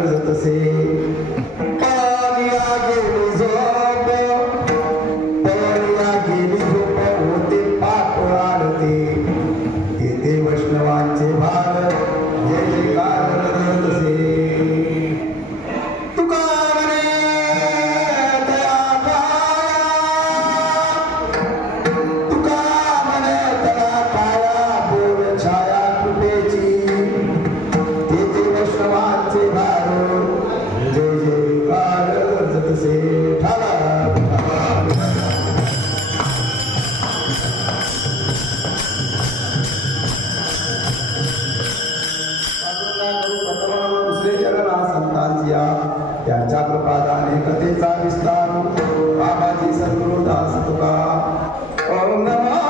गरजतसे पानिया गेली झोप पानिया गेली झोप होते पाप आरती येते वैष्णवांचे भार जय जयकार गरजतसे तुका म्हणे दया तुका म्हणे दया काया बोल छाया कृपेची येते वैष्णवांचे भार जय जयकार गरजतसे ठाला त्यांच्या कृपादाने कथेचा विस्तार बाबाजी सद्गुरुदास तुका ओम नमो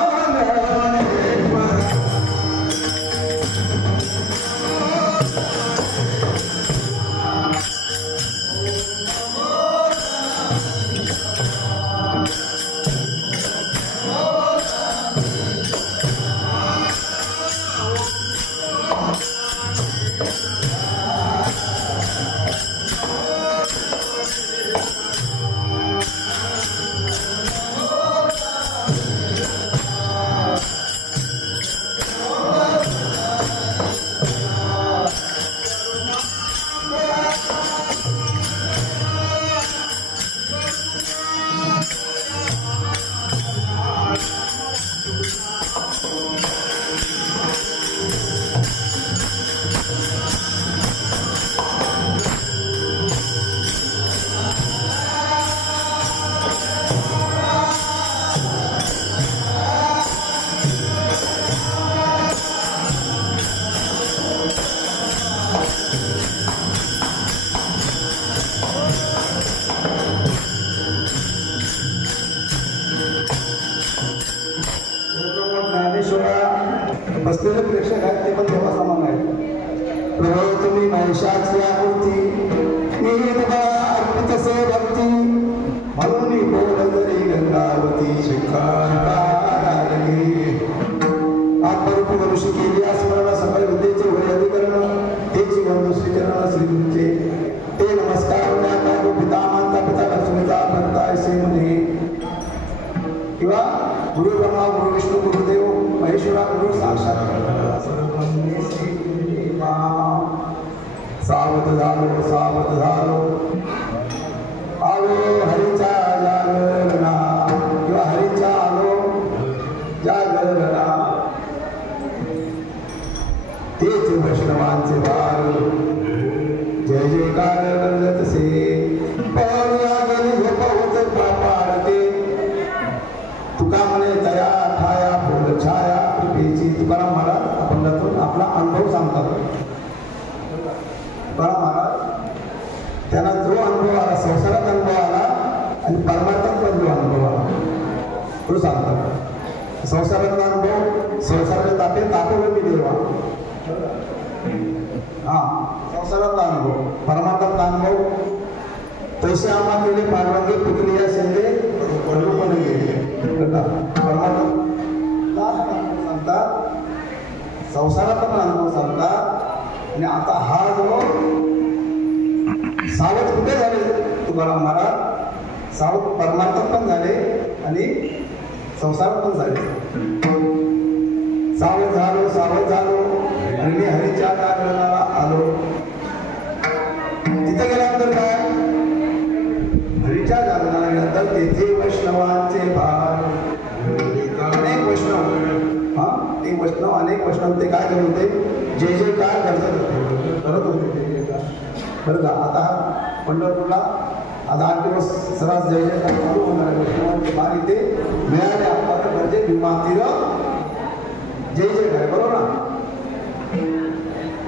बसलेले प्रेक्षक आहेत ते पण तेव्हा समान आहेत प्रभू तुम्ही महिषाची आकृती मी अर्पितसे भक्ती म्हणून मी बोल जरी गंगावती शिखारली आत्मरूप मनुष्य केली स्मरण सकल विद्येचे वय अधिकरण तेची बंधू श्रीचरण श्रीचे ते नमस्कार पिता मानता पिता लक्ष्मीचा भक्ता ऐसे म्हणे किंवा गुरु ब्रह्मा गुरु विष्णू गुरुदेव महेश्वरा गुरु साक्षात सावध झालो आलो हरीचा जागरणा किंवा हरीचा आलो जागरणा तेच वैष्णवांचे भार जय जयकार गरजतसे पानिया गेली झोप होते पाप आरती तुका म्हणे दया ठाया फुल छाया कृपेची तुकाराम महाराज अभंगातून आपला अनुभव सांगतात तुकाराम महाराज त्यांना जो अनुभव आला संसारात अनुभव आला आणि परमार्थात पण जो अनुभव आला तो सांगतात संसारातला अनुभव संसाराच्या तापेवरती देवा हा संसारातला अनुभव परमार्थातला अनुभव तसे आम्हा केले पांडवांगे पुतली या शिंदे पण गेले सांगतात संसारात पण अनुभव सांगतात आणि आता हा जो सावध कुठे झाले तुकाराम महाराज सावध परमार्थात पण झाले आणि संसारात पण झाले सावध झालो आणि मी हरीच्या जागरणाला आलो तिथे गेल्यानंतर काय हरीच्या जागरणाला गेल्यानंतर तेथे वैष्णवांचे भार अनेक वैष्णव ते वैष्णव अनेक वैष्णव ते काय करत होते जय जयकार करत होते जय जयकार बरं का आता पंढरपूरला आता 8 दिवस सर्वात जय जयकार चालू होणार आहे वैष्णवांचे भार इथे मिळाले आपल्याला म्हणजे भीमातीर जय जयकार बरोबर ना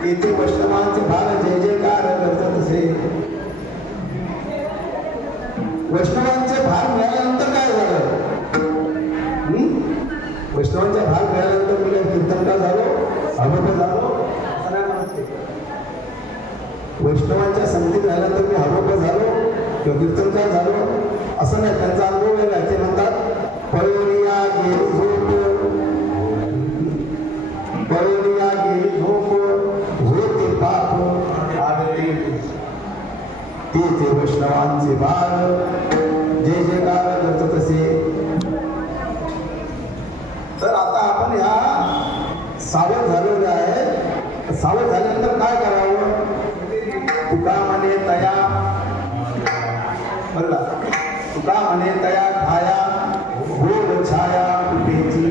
येथे वैष्णवांचे भार जय जयकार करतात असे वैष्णवांचे भार मिळाल्यानंतर काय झालं वैष्णवांच्या भाग मिळाल्यानंतर मी कीर्तनकार झालो हळवट झालो असं नाही म्हणते वैष्णवांच्या संगतीत राहिल्यानंतर मी हळवट झालो किंवा कीर्तनकार झालो असं नाही त्यांचा अनुभव वेगळा ते म्हणतात पळोनिया गेली झोप होते पाप आरती ते वैष्णवांचे भाग जय जयकार करतो तसे. तर आता आपण ह्या सावध झालेले आहे. सावध झाल्यानंतर काय करावं? तुका म्हणे तया, बरं तुका म्हणे तया खाया भोग छाया कुपेची.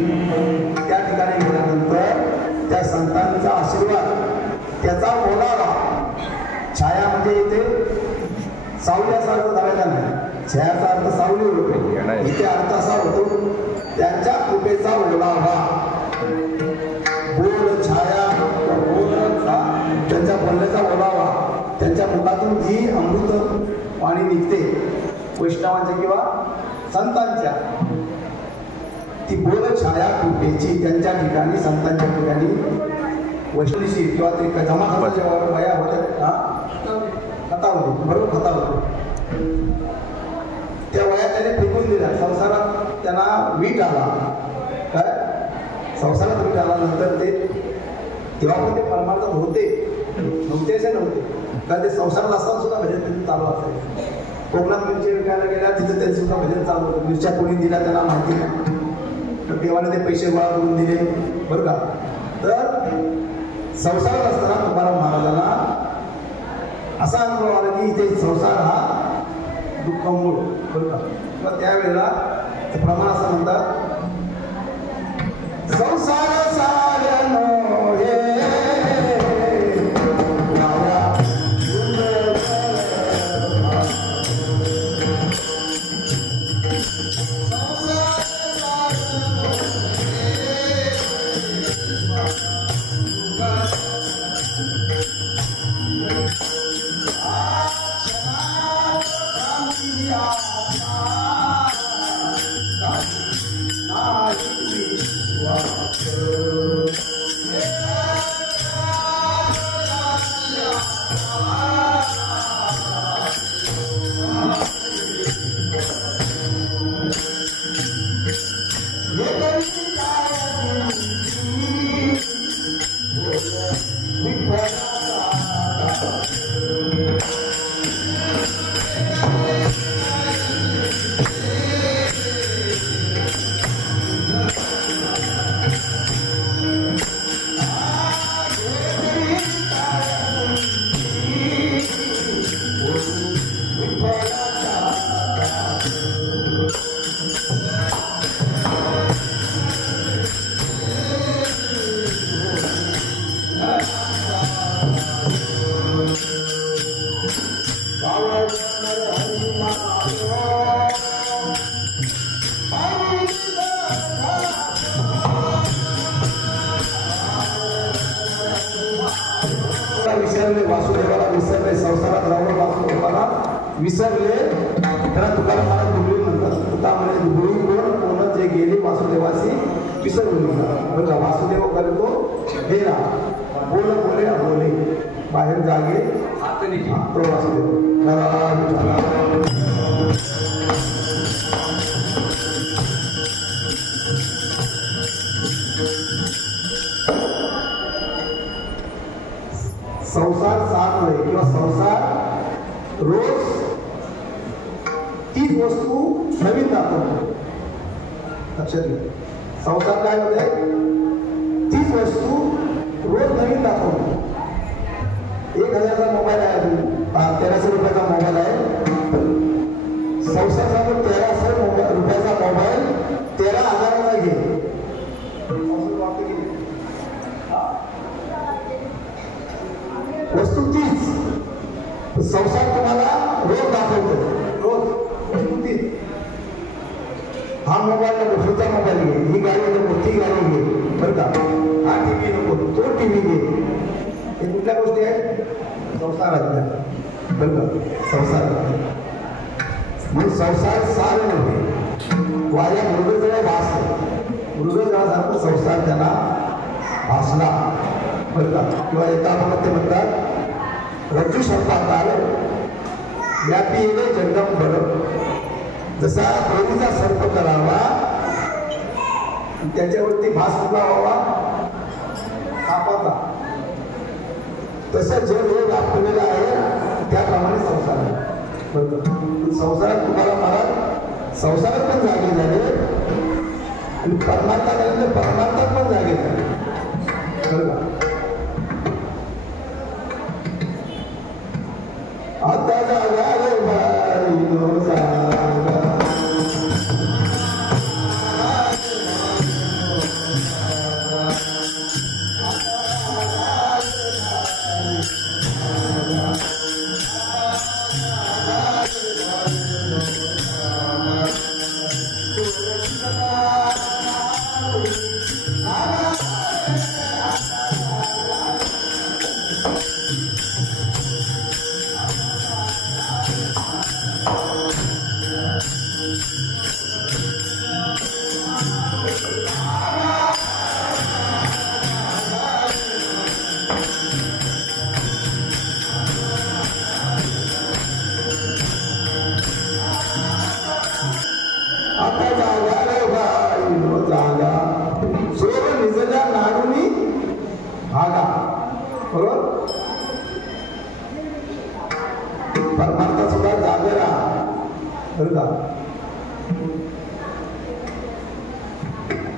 त्या ठिकाणी गेल्यानंतर त्या संतांचा आशीर्वाद त्याचा बोलावा. छाया म्हणजे इथे सावली असा अर्थ धरायचा नाही. छायाचा अर्थ सावली होतो. इथे अर्थ असा होतो त्यांच्या कृपेचा ओलावा. बोल छाया, त्यांच्या बोलण्याचा ओलावा, त्यांच्या मुखातून जी अमृत पाणी निघते वैष्णवांच्या किंवा संतांच्या, ती बोल छाया कृपेची. त्यांच्या ठिकाणी संतांच्या ठिकाणी वैष्णवीशी किंवा ते जमा खताच्या वया होत्या, खता होती, बरोबर खता होती. त्या वया त्याने फेकून दिल्या. संसारात त्यांना वीट आला. काय संसारात वीट आल्यानंतर ते तेव्हा पण ते परमार्थात होते नव्हते असे नव्हते. कारण ते संसारात असताना सुद्धा भजन त्यांनी चालू असायचे. कोकणात मिरची विकायला गेल्या तिथे त्यांनी सुद्धा भजन चालू होतं. मिरच्या कोणी दिल्या त्यांना माहिती नाही, तर देवाने ते पैसे गोळा करून दिले, बरं का. तर संसारात असताना तुकाराम महाराजांना असा अनुभव आला की इथे संसार हा दुःख मूळ, बरं का. किंवा त्यावेळेला प्रमाण असं म्हणतात, संसार सारनो हे विसरले, वासुदेवाला विसरले, संसारात राहून वासुदेवाला विसरले. त्याला तुकाराम महाराज दुबळी म्हणतात. तुका म्हणे दुबळी कोण कोण जे गेले वासुदेवाशी विसरून म्हणतात, बरं का. वासुदेव करतो हे ना बोल बोले बोले बाहेर जागे तो वासुदेव. संसार साथ नाही किंवा संसार रोज तीच वस्तू नवीन दाखवतो. लक्षात घ्या, संसार काय होते? तीच वस्तू रोज नवीन दाखवतो. 1000चा मोबाईल आहे, 1300 रुपयाचा मोबाईल आहे. संसार सांगून 1300 रुपयाचा मोबाईल 13,000चा घे. वस्तू तीच, संसार तुम्हाला रोज दाखवतो. रोज वस्तू तीच. हा मोबाईल नको, पुढचा मोबाईल घे. ही गाडी नको, ती गाडी घे, बरं का. हा टीव्ही नको, तो टीव्ही घे. हे कुठल्या गोष्टी आहेत? संसारातल्या, बरं का. संसारात म्हणून संसार सार नव्हे. वाया मृगजळ भास, मृगजळासारखं संसार त्यांना भासला, बरं का. किंवा एका मध्ये म्हणतात रज्जू सर्पाकार व्यापी येणे जगदंबर. जसा प्रभूचा सर्प करावा त्याच्यावरती भास कुठला व्हावा? सापाचा. तसं जग हे दाखवलेलं आहे, त्याप्रमाणे संसार आहे. बरोबर. संसारात तुम्हाला महाराज संसारात पण जागे झाले आणि परमार्थात आल्यानंतर परमार्थात पण जागे झाले. बरोबर. आता जागा रे बाई जागा परमार्थ सुद्धा जागे राहा. बरं का.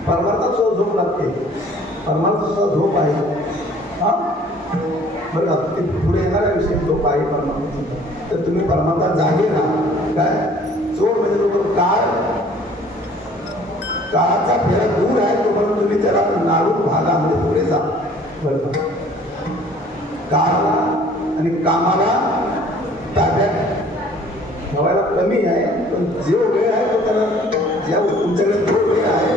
परमार्थात सुद्धा झोप लागते. परमार्थ सुद्धा झोप आहे. हा बरं का. ते पुढे येणारा विषय झोप आहे परमार्थ सुद्धा. तर तुम्ही परमार्थात जागे राहा. काय चोर म्हणजे बरोबर काळाचा फेरा दूर आहे तोपर्यंत तुम्ही त्याला नाडून भागामध्ये पुढे जा. बरं का. काळाला आणि कामाला ताब्यात ठेवायला कमी आहे पण जो वेळ आहे तो त्याला ज्या तुमच्याकडे जो वेळ आहे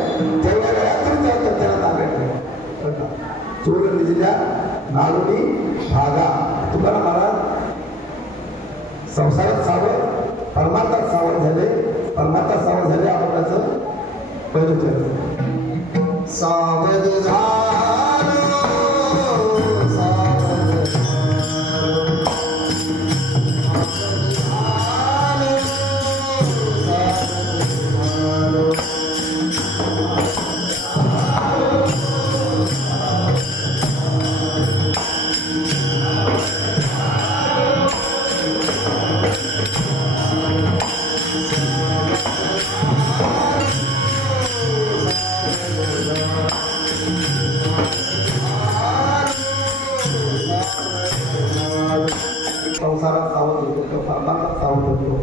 तेवढ्या वेळातून त्याला ताब्यात ठेवा. चोर निजल्या नाडूनी भागा. तुम्हाला मला संसारात सावध परमार्थात सावध झाले. परमार्थात सावध झाले आपण त्याचं पहिलं चरण सावध झालो संसारात सावध होतो किंवा परमार्थात सावध होतो.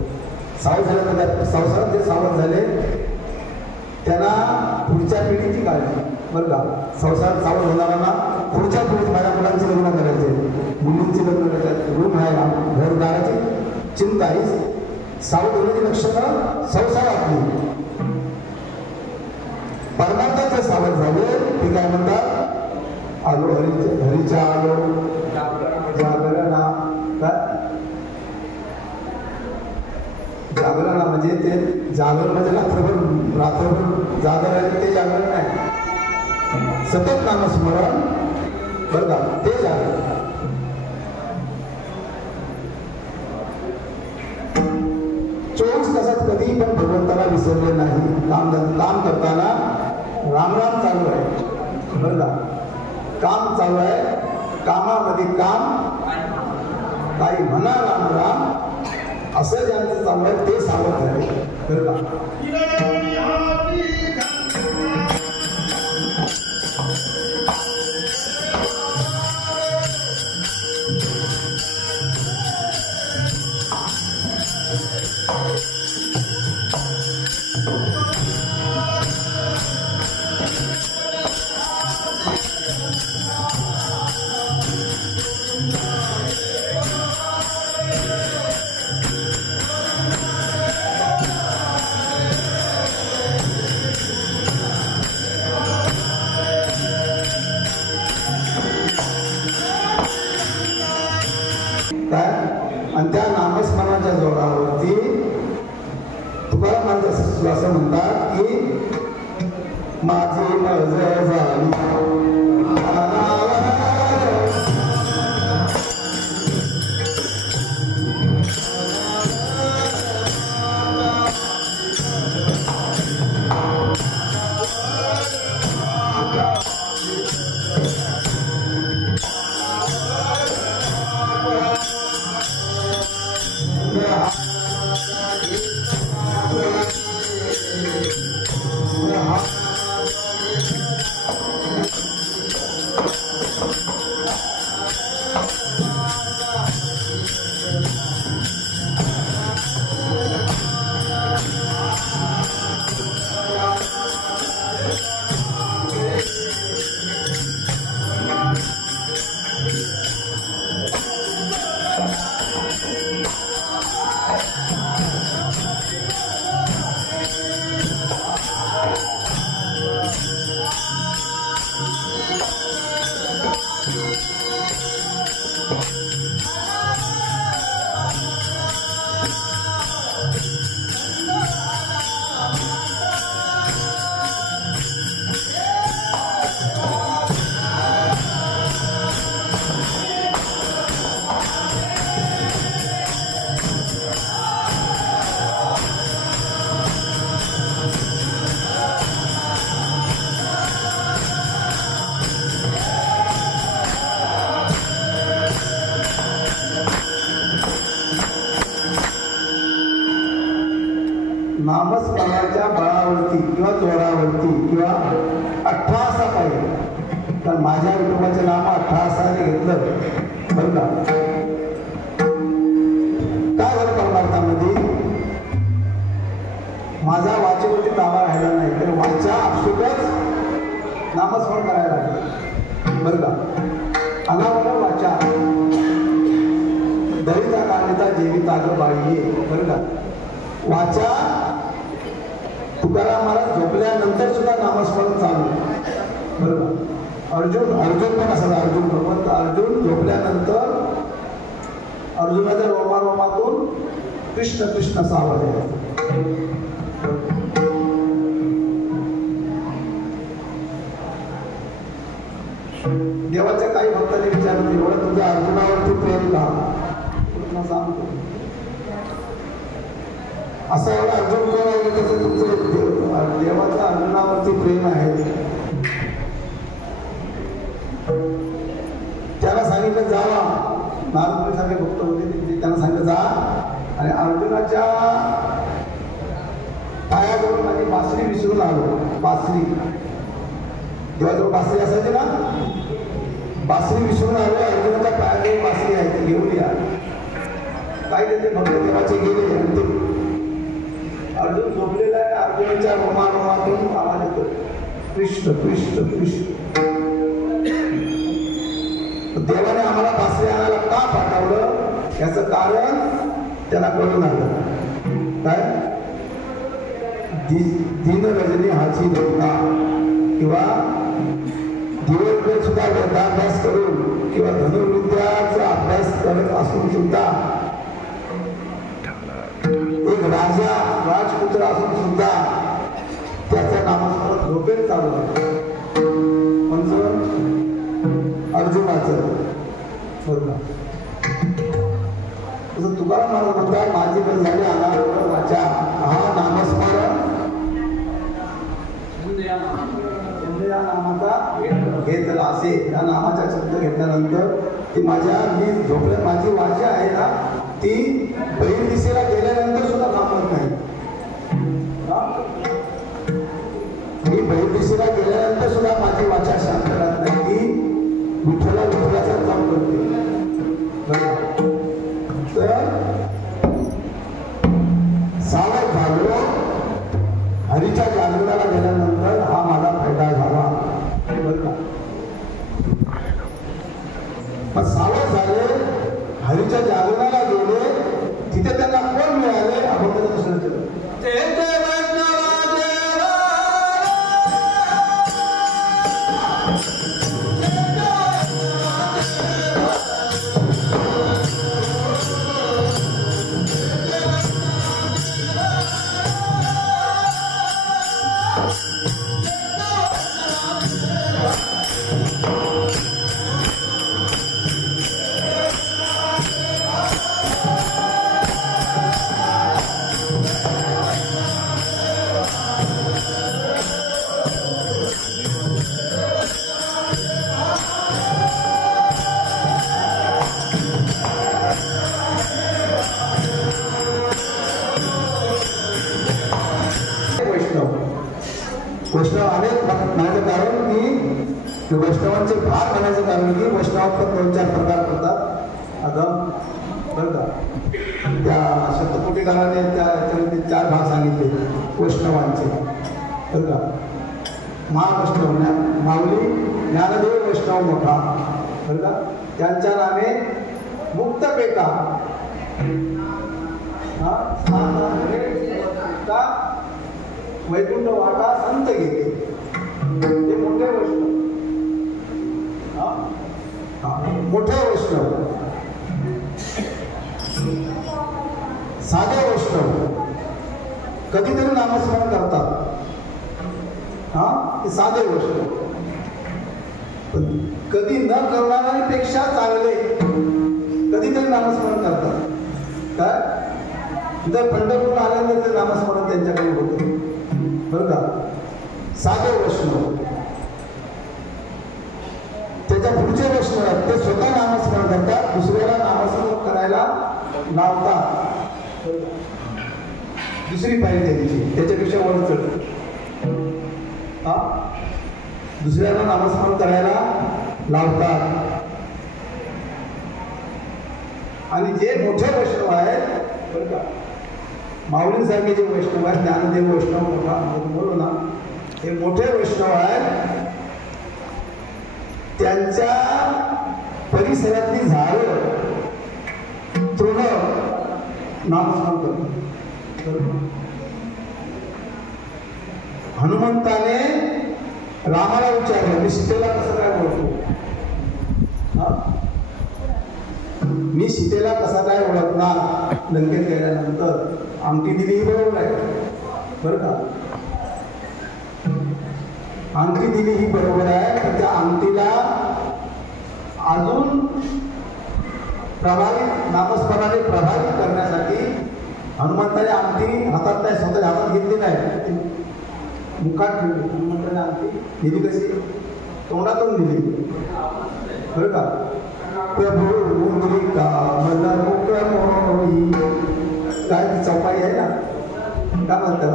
सावध झाल्यानंतर संसारात जे सावध झाले त्यांना पुढच्या पिढीची काळजी. बरं का. संसारात सावध होणाऱ्यांना पुढच्या पिढीत माझ्या मुलांची लग्न करायचे मुलींची लग्न करायचे रूम आहे घरदाराची चिंता ही सावध होण्याची लक्षणं संसारातली. परमार्थात जे सावध झाले ते काय म्हणतात आलो हरीच्या आलो जागरणा. जागरण म्हणजे ते जागरण म्हणजे रात्रभर जागरण ते जागरण नाही. सतत नामस्मरण. बरं का. ते जागरण. 24 तासात कधी पण भगवंताला विसरले नाही. काम करताना राम राम चालू आहे. बरं का. काम चालू आहे. कामामध्ये काम काही म्हणा राम राम असं ज्यांचं चालू आहे ते सावध झाले. बरं का. आणि त्या नामस्मरणाच्या जोरावरती तुकाराम महाराज असं म्हणतात की माझी मज झाली नामस्मरणाच्या बळावरती किंवा जोरावरती किंवा अठ्ठासा पाहिजे, तर माझ्या विठोबाचे नाम 18 घेतलं बरं का. काय झालं परमार्थामध्ये, माझा वाचेवरती ताबा राहिला नाही, तर वाचा आपसुकच नामस्मरण करायला लागलं बरं का. अनावर वाचा दरिता काढता जेविता ग बाई बरं का. वाचा तुकाराम महाराज झोपल्यानंतर सुद्धा नामस्मरण चालू बरं का. अर्जुन पण असा अर्जुन भगवंत अर्जुन झोपल्यानंतर अर्जुनाच्या रोमारोमातून कृष्ण कृष्ण सावध आहे. देवाच्या काही भक्तांनी विचारलं एवढं तुझ्या अर्जुनावरती प्रेम का, सांगतो असं एवढं अर्जुन कोण आहे त्याचं तुमचं देवाचं अर्जुनावरती प्रेम आहे. त्याला सांगितलं जावा, नारद सारखे भक्त होते त्यांना सांगितलं जा आणि अर्जुनाच्या पायाजवळ माझी बासरी विसरून आलो. बासरी देवाजवळ बासरी असायची ना, बासरी विसरून आलो. अर्जुनाच्या पायाजवळ बासरी आहे ती घेऊन या. काही त्याचे भक्त देवाचे गेले आणि ते अर्जुन झोपलेला आहे. अर्जुनाच्या रोमारोमातून आवाज येतो कृष्ण कृष्ण कृष्ण. देवाने आम्हाला बासरी आणायला का पाठवलं याचं कारण त्याला कळून आलं. काय दिन रजनी हाची देवता किंवा दिवसभर सुद्धा वेदाभ्यास करून किंवा धनुर्विद्याचा अभ्यास करत असून सुद्धा एक राजा राजपुत्र असून सुद्धा त्याचं नामस्मरण झोपेत चालू आहे. म्हणजे अर्जुनाचं बरोबर. तसं तुकाराम महाराज म्हणतात माझी पण झाली अनावर वाचा हा नामस्मरण या नामाचा घेतला असे. या नामाचा शब्द घेतल्यानंतर ती माझ्या मी झोपल्या माझी वाचा आहे ना ती बहिण दिशेला गेल्यानंतर सुद्धा थांबत नाही. मी बहिण दिशेला गेल्यानंतर सुद्धा माझी वाचा शांत राहत नाही. ती विठ्ठलाचा काम करते. तर सावध झालो. हरीच्या जागरणाला गेल्यानंतर हा माझा फायदा झाला बरं का. पण सावध झाले, हरीच्या जागरणाला गेले, तिथे त्यांना कोण मिळाले आपण त्याचं दुसरं केलं. वैष्णव अनेक म्हणायचं कारण की वैष्णवांचे भाग म्हणायचं कारण की वैष्णवात पण 2-4 प्रकार करतात. आता बरं का त्या शतकोटीकाराने त्याच्यामध्ये 4 भाग सांगितले वैष्णवांचे बरं का. महावैष्णव माऊली ज्ञानदेव वैष्णव मोठा बरं का. त्यांच्या नामे मुक्त पेटा वैकुंठ वाटा संत घेते ते मोठे वैष्णव. मोठे वैष्णव कधीतरी नामस्मरण करतात, हा ते साधे वैष्णव. पण कधी न करणाऱ्यांपेक्षा चांगले कधीतरी नामस्मरण करतात. काय जर पंढरपूर आल्यानंतर ते नामस्मरण त्यांच्याकडे होतं, बरं का. साधे वैष्णव. त्याच्या पुढचे वैष्णव आहेत ते स्वतः नामस्मरण करतात, दुसऱ्याला नामस्मरण करायला लावतात. दुसरी पाहिजे त्यांची, त्याच्यापेक्षा वर चढ. हा दुसऱ्याला नामस्मरण करायला लावतात. आणि जे मोठे वैष्णव आहेत, बरं का, माऊलींसारखे जे वैष्णव आहेत, ज्ञानदेव वैष्णव मोठा बोलू ना, हे मोठे वैष्णव आहेत. त्यांच्या परिसरातली झाडं तृण नामस्मरण करतात. हनुमंताने रामाला विचारलं, मी सीतेला कसं काय ओळखतो? मी सीतेला कसा काय ओळखणार? लंकेत गेल्यानंतर अंगठी दिली ही बरोबर आहे, बरं का. अंगठी दिली ही बरोबर आहे, पण त्या अंगठीला अजून प्रभावित नामस्मरणाने प्रभावित करण्यासाठी हनुमंताने अंगठी हातात नाही, स्वतःच्या हातात घेतली नाही, मुखात ठेवली. हनुमंताने अंगठी दिली कशी? तोंडातून दिली, बरं का. प्रभू मुद्रिका मला मुख मोही, काय ती चौपाई आहे ना, काय म्हणतात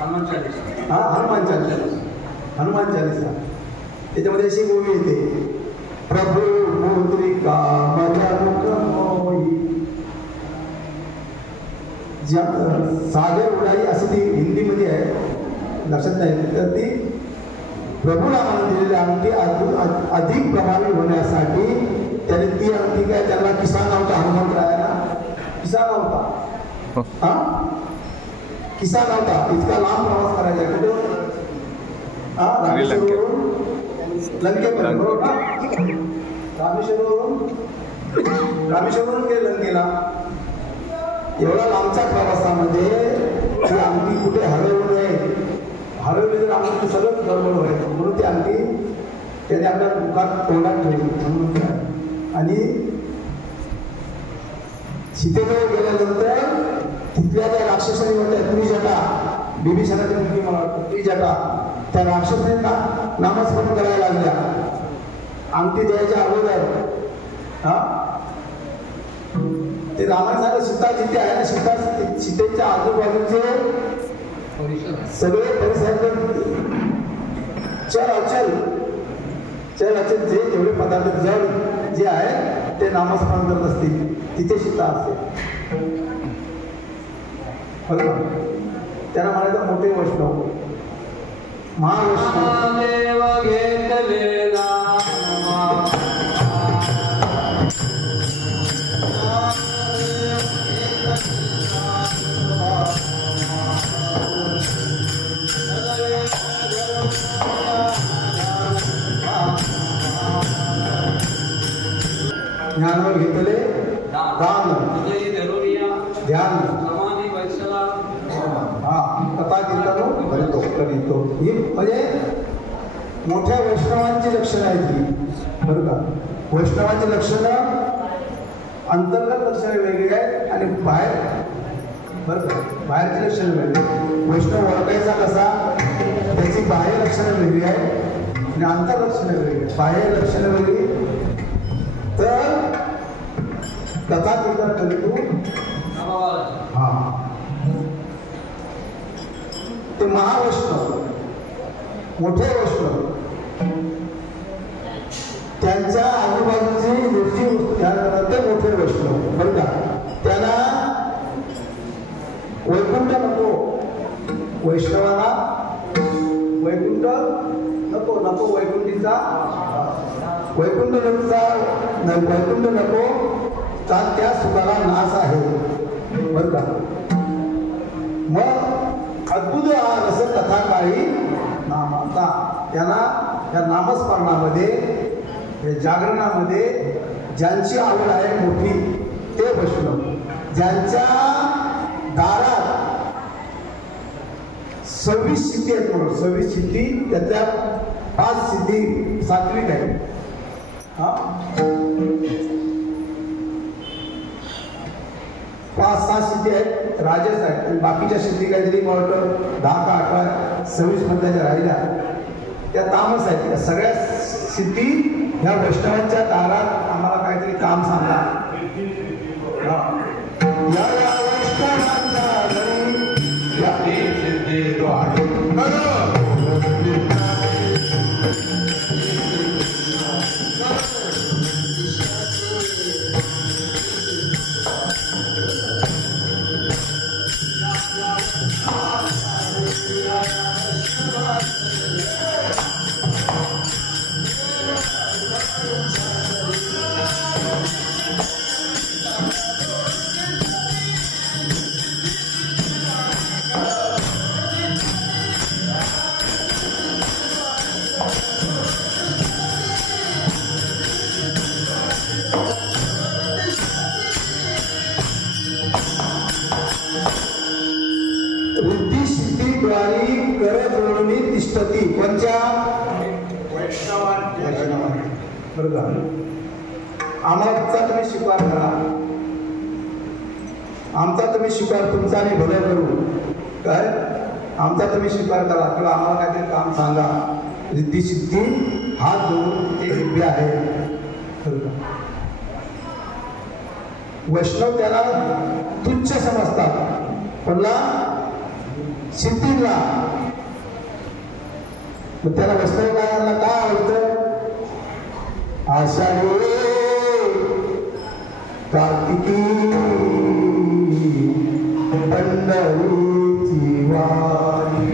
हनुमान चालीसा. हनुमान चालीसा त्याच्यामध्ये अशी गोळी येते, प्रभू मुद्रिका मला मुख मोही. सागर उडाई असं ती हिंदीमध्ये आहे, लक्षात नाही. तर ती प्रभू नामाने दिलेली अंगठी अधिक प्रभावी होण्यासाठी त्याने ती अंगठी काय, त्यांना किस्सा नव्हता हनुमंतरायाला, किस्सा नव्हता. हा किस्सा नव्हता, इतका लांब प्रवास करायचा. कुठे? रामेश्वरवरून लंकेपर्यंत, बरोबर ना. रामेश्वरवरून गेले लंकेला. एवढा लांबच्या प्रवासामध्ये ती अंगठी कुठे हरवू नये, हरवली जर अंगठी सगळं गडबड व्हायचं. म्हणून ती अंगठी त्याने आपल्या मुखात तोंडात ठेवली. आणि सीतेजवळ गेल्यानंतर तिथल्या त्या राक्षसाने होत्या त्रिजटा, बिभीषणाची मुलगी मला वाटतं त्रिजटा, त्या राक्षसाने नामस्मरण करायला लागल्या अंगठी द्यायच्या अगोदर. हा ते रामाने सांगितलं, सीता जिथे आहे ना, सीतेच्या आजूबाजूचे सगळे परिसर चल अचल जे जेवढे पदार्थ जड जे आहे ते नामस्मरण करत असतील, तिथे सीता असते. बरोबर. त्यांना म्हणायचं मोठे वैष्णव, महावैष्णव. घेतलेला ज्ञानवर घेतले दान ध्यान, हा कथा कीर्तन करीतो. ही म्हणजे मोठ्या वैष्णवांची लक्षणं आहेत ही, बरं का. वैष्णवांची लक्षणं अंतर्गत लक्षणे वेगळी आहेत आणि बाहेर, बरं का, बाहेरची लक्षणं वेगळी. वैष्णव ओळखायचा कसा, त्याची बाह्य लक्षणं वेगळी आहेत आणि अंतर लक्षणं वेगळी. बाह्य लक्षणं वेगळी. तर कथा कीर्तन करीतो, हा ते महावैष्णव, मोठे वैष्णव, त्यांच्या आजूबाजूची गोष्टी ते मोठे वैष्णव, बरं का. त्यांना वैकुंठ नको, वैष्णवाला वैकुंठ नको, वैकुंठीचा वैकुंठ नको, त्या सुखाला नाश आहे, बरं का. मग अद्भुत हा रस कथा काळी नामाचा. त्यांना त्या नामस्मरणामध्ये, जागरणामध्ये ज्यांची आवड आहे मोठी ते वैष्णव, ज्यांच्या दारात 26 सिद्धी आहेत म्हणून 26 सिद्धी, त्यातल्या 5 सिद्धी सात्विक आहेत. हा 5-6 सिद्धी आहेत राजस आहेत आणि बाकीच्या सिद्धी काहीतरी मोठं 10 का 18 26 मध्ये राहिल्या त्या तामस आहेत. त्या सगळ्या सिद्धी ह्या वैष्णवांच्या दारात आम्हाला काहीतरी काम सांगा. या वैष्णवांच्या घरी या सिद्धी द्वारे कोणत्या बरोबर आम्हाला तुम्ही स्वीकार करा, आमचा तुम्ही स्वीकार तुमचा आम्ही भलं करू काय, आमचा तुम्ही स्वीकार करा किंवा आम्हाला काहीतरी काम सांगा. रिद्धी सिद्धी हात जोडून ते उभे आहे. वैष्णव त्याला तुच्छ समजतात, कोणला सिद्धीला. मग त्याला वैष्णव काय आवडतं? आषाढी कार्तिकी पंढरीची वारी.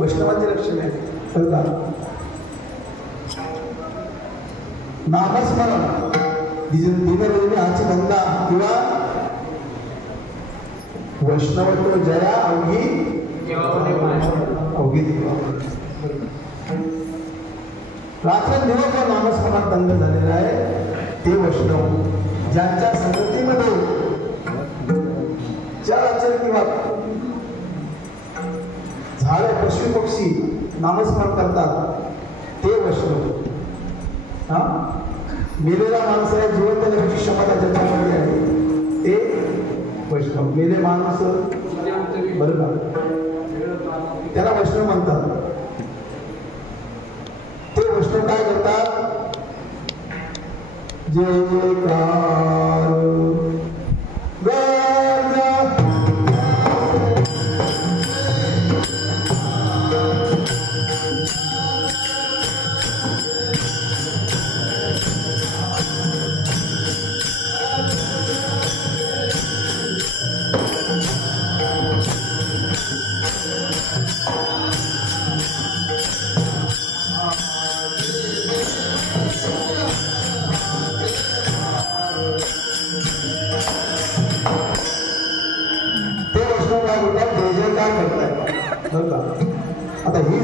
वैष्णवांचे लक्षण आहे. नामस्मरण दिनदेवी हाची धंदा किंवा वैष्णवत्व जया अवघी देवा. रात्रंदिवस नामस्मरणात दंग झालेला आहे ते वैष्णव ज्यांच्या संगतीमध्ये चराचर किंवा झाडे पशु पक्षी नामस्मरण करतात ते वैष्णव. हा मेलेला माणसाला जिवंत करण्याची क्षमता ज्याच्यामध्ये आहे ते वैष्णव. मेले माणूस बरोबर त्याला वैष्णव म्हणतात. ते वैष्णव काय करतात? जय जयकार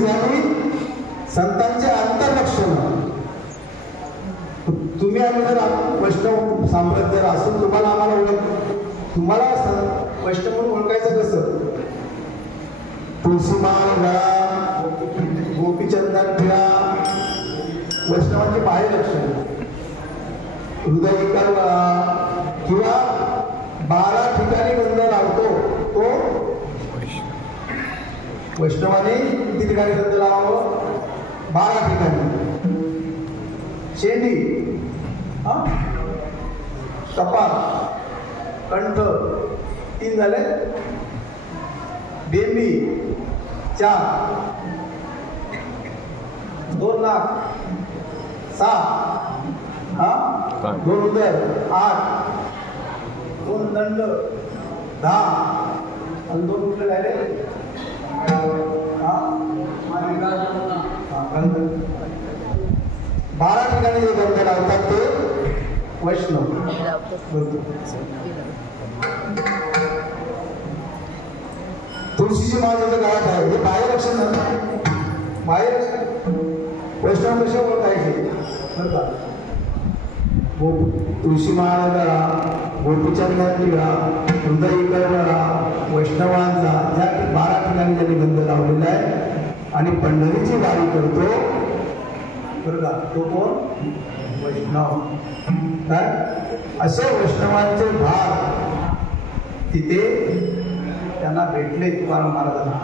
झाली संतांचे अंतर्लक्षण. तुम्ही आम्ही जर वैष्णव साम्राज्य जर असून तुम्हाला आम्हाला तुम्हाला वैष्णव म्हणून ओळखायचं कसं? तुळशीमाळ गळा, गोपीचंदन टिळा, वैष्णवांचे बाह्य लक्षण, हृदय किंवा 12 ठिकाणी गंध लावतो तो वैष्णवाने किती ठिकाणी गंध लावावं? 12 ठिकाणी. शेंडी, कपाळ, कंठ 3 झाले, बेंबी 4, 2 नाक 6, 2 उदर 8, 2 दंड 10 आणि 2 कुठले राहिले? 12 ठिकाणी जे गंध लावतात ते वैष्णव. तुळशीची माळ जर गळ्यात आहे हे बाह्य लक्षण नाही. बाह्य लक्षण वैष्णव कशा ओळखायचे बरं का? तुळशी माळ गळा, गोपीचंदन टिळा, हृदय गळा वैष्णवांचा ज्या 12 ठिकाणी त्यांनी गंध लावलेला आहे आणि पंढरीची वारी करतो बरं का? तो कोण? वैष्णव. काय असे वैष्णवांचे भाग तिथे त्यांना भेटले तुकाराम महाराजांना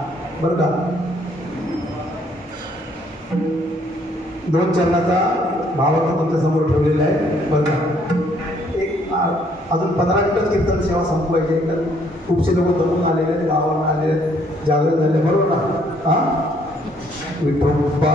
बरं का? 2 चरणाचा भावार्थ तुमच्या समोर ठेवलेला आहे बरं का? एक अजून 15 मिनिटं कीर्तन सेवा संपवायची. खूपसे लोक दमून आलेले आहेत, गावावरून आलेले आहेत, जागरण झाले बरोबर ना? विठोबा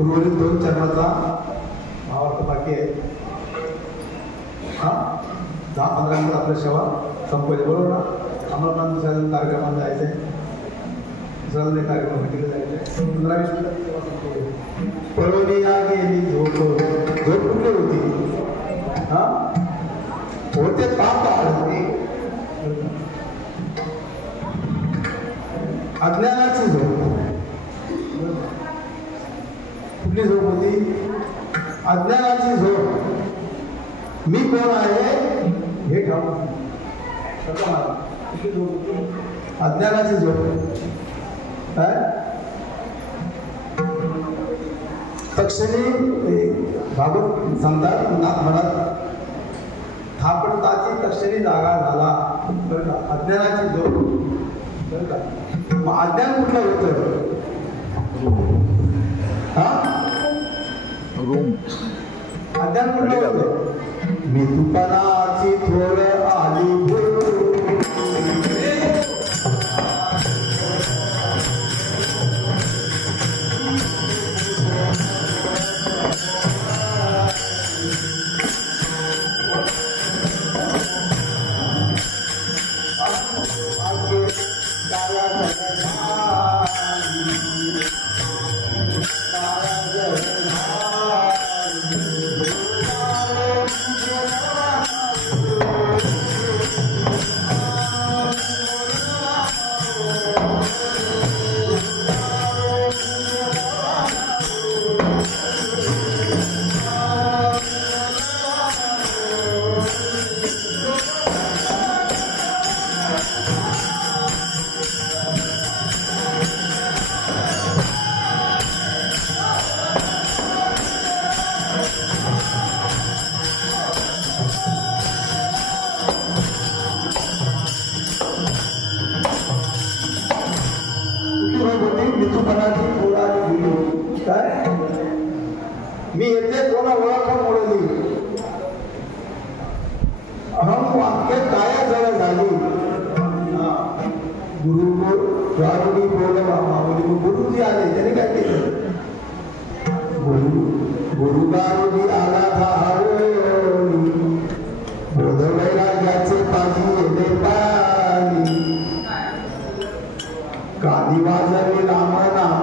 उर्वरित 2 चरणाचा भावार्थ बाकी आहे. 10-15 मिनिट आपल्या सेवा संपवायची बरोबर ना? आम्हाला पण दुसऱ्या कार्यक्रमात जायचं आहे, दुसऱ्या कार्यक्रम भेटीला जायचं आहे. 15-20 मिनिटात सेवा संपवली. पळवली या गेली झोप. झोप कुठली होती? होते पाप अज्ञानाची झोप. कुठली झोप होती? अज्ञानाची झोप. मी कोण आहे हे ठाऊक. अज्ञानाची झोप. काय तक्षणी भागवत सांगतात नाथ म्हणत थापडताची तक्षणी जागा झाला बरं का, अज्ञानाची झोप बरं का. मग अज्ञान कुठलं होतं हा अज्ञान कुठलं होतं. मी तुपणाची थोर आली मी येथे कोणा ओळख मोडली अहम वाक्य काय जवळ झाली गुरुजी गुरुजी आले त्याने काय केलं गुरुगारुजी आला बोधवैराग्याचे पाणी येते पाणी काली वाजवी राम नाम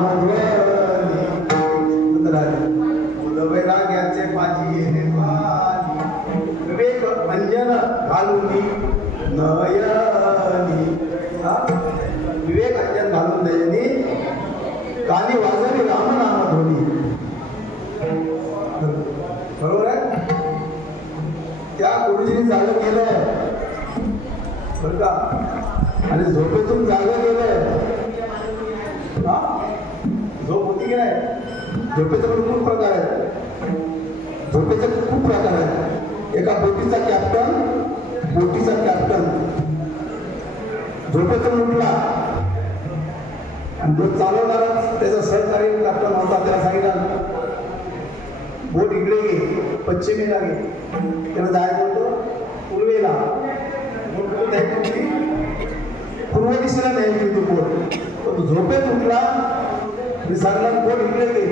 वैराग्याचे पाजी येणे पाणी विवेक अंजन घालून नयनी विवेक अंजन घालून नयनी काली वाजवी राम नाम ध्वनी. बरोबर आहे. त्या गुरुजींनी जागं केलंय बरं का आणि झोपेतून जागं केलंय हा झोप होती की नाही. झोपेचे पण खूप प्रकार आहेत. झोपेचे खूप प्रकार आहेत. एका बोटीचा कॅप्टन झोपेतून उठला आणि तो चालवणारा त्याचा सहकारी कॅप्टन होता. त्याला सांगितलं बोट इकडे घे पश्चिमेला घे. त्याला जायचं होतं पूर्वेला. बोट पूर्व दिशेला न्यायची होती बोट. तो झोपेत उठला सांगला बोट इकडे घे.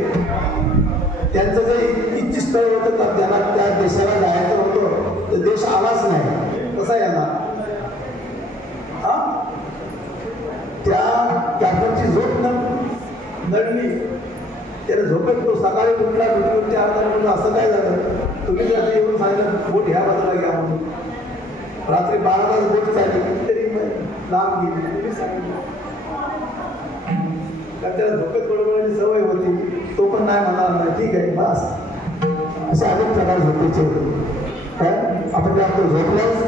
त्यांचं जे इच्छित होतं का त्यांना त्या देशाला जायचं होतं तर देश आलाच नाही. कसा येणार हा. त्या कॅप्टनची झोप नडली. त्याने झोपेत तो सकाळी उठला भेटून म्हणून असं काय झालं तुम्ही जर येऊन सांगितलं बोट ह्या बाजूला घ्या म्हणून. रात्री 12 तास बोट चालली तरी लांब गेली. तुम्ही सांगितलं कारण त्याला झोपेत बडबडायची सवय होती. तो पण नाही म्हणाला नाही ठीक आहे बस. असे अनेक प्रकार झोपेचे काय आपण ते आपण झोपल्यास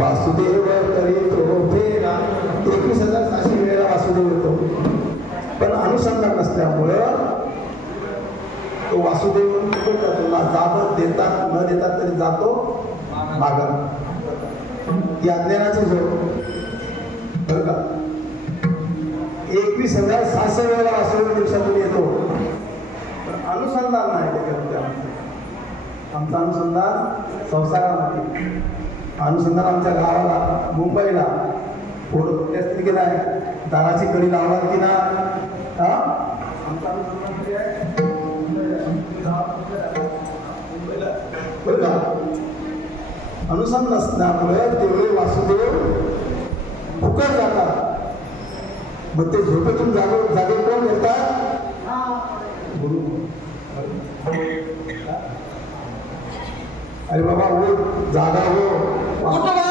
वासुदेव करीतो फेरा 21,700 वेळेला वासुदेव येतो. पण अनुसंधान नसल्यामुळं तो वासुदेव जात देतात न देतात तरी जातो मागं. या अज्ञानाची झोप बरं का 21,700 वेळा वासुदेव दिवसातून येतो. अनुसंधान नाही त्याच्यामध्ये आमचं अनुसंधान संसारामध्ये, अनुसंधान आमच्या गावाला, मुंबईला फोड असतील की नाही, दाराची कडी लावणार की नाही, हा आमचं अनुसंधान किती आहे बरं का. अनुसंधान नसल्यामुळे तेवढे वासुदेव फुकट जातात. मग ते झोपेतून जागे कोण करतात? गुरु. अरे बाबा हो, जागा हो.